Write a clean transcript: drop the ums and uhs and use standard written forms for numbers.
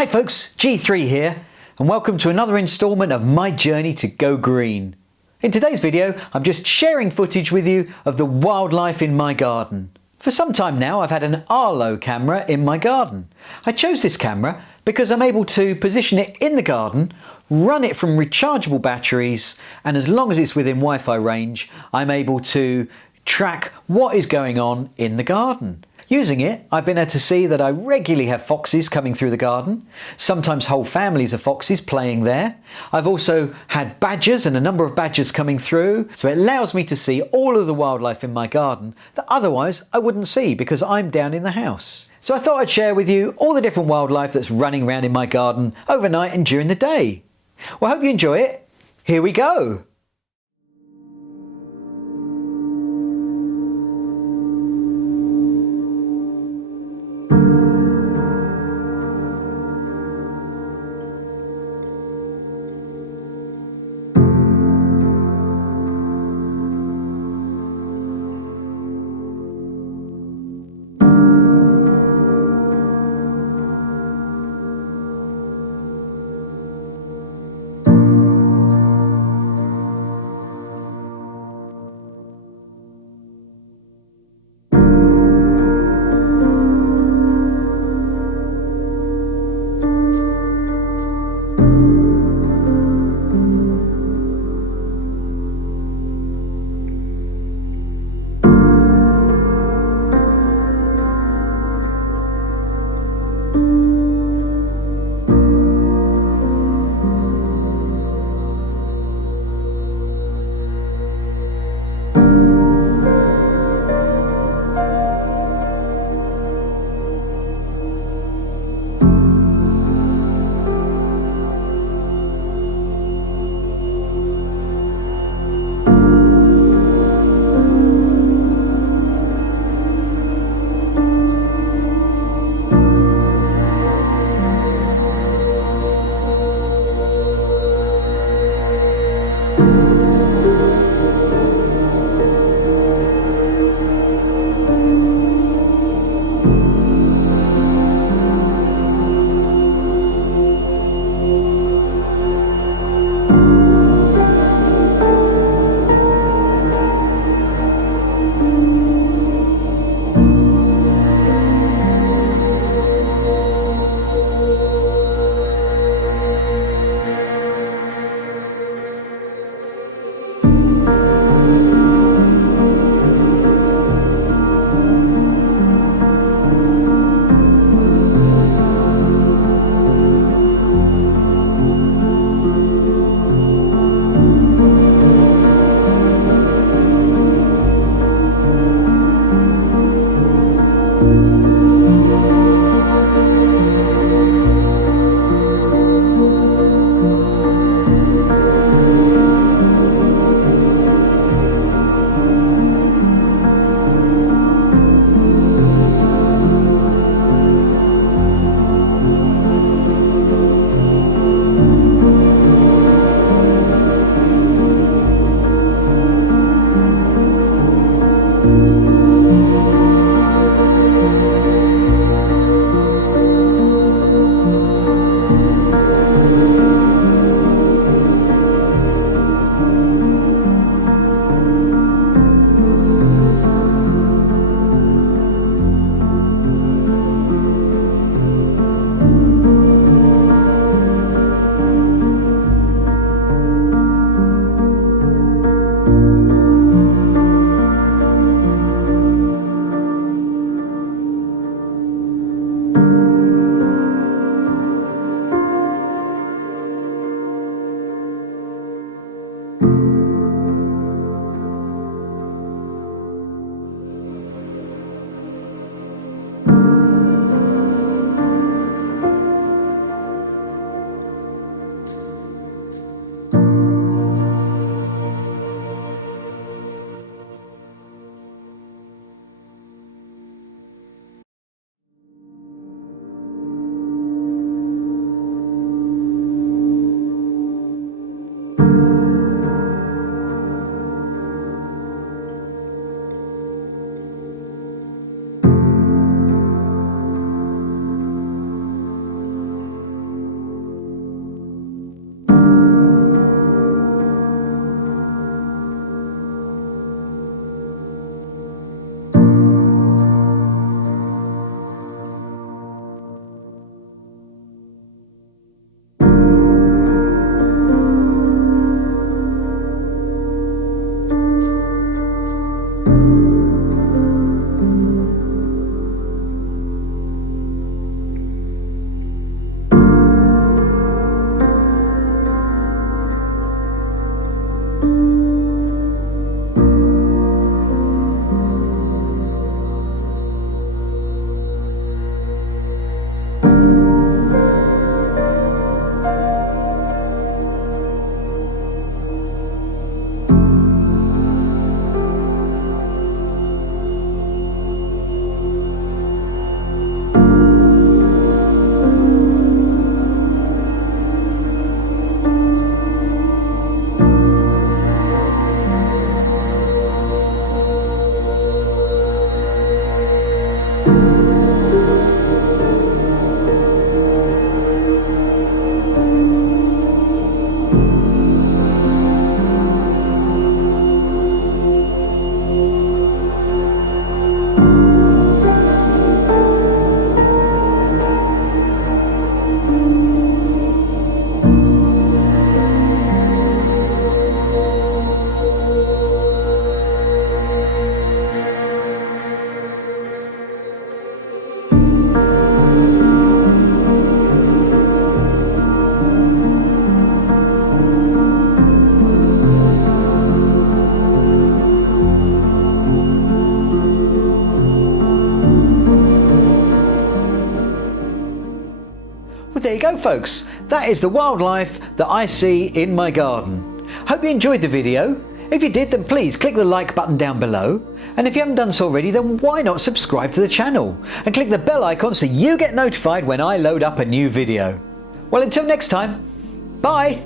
Hi folks, G3 here, and welcome to another instalment of my journey to go green. In today's video, I'm just sharing footage with you of the wildlife in my garden. For some time now, I've had an Arlo camera in my garden. I chose this camera because I'm able to position it in the garden, run it from rechargeable batteries, and as long as it's within Wi-Fi range, I'm able to track what is going on in the garden. Using it, I've been able to see that I regularly have foxes coming through the garden, sometimes whole families of foxes playing there. I've also had badgers and a number of badgers coming through, so it allows me to see all of the wildlife in my garden that otherwise I wouldn't see because I'm down in the house. So I thought I'd share with you all the different wildlife that's running around in my garden overnight and during the day. Well, I hope you enjoy it. Here we go. Well, there you go folks, that is the wildlife that I see in my garden. Hope you enjoyed the video. If you did, then please click the like button down below, and if you haven't done so already, then why not subscribe to the channel and click the bell icon so you get notified when I load up a new video. Well, until next time, bye!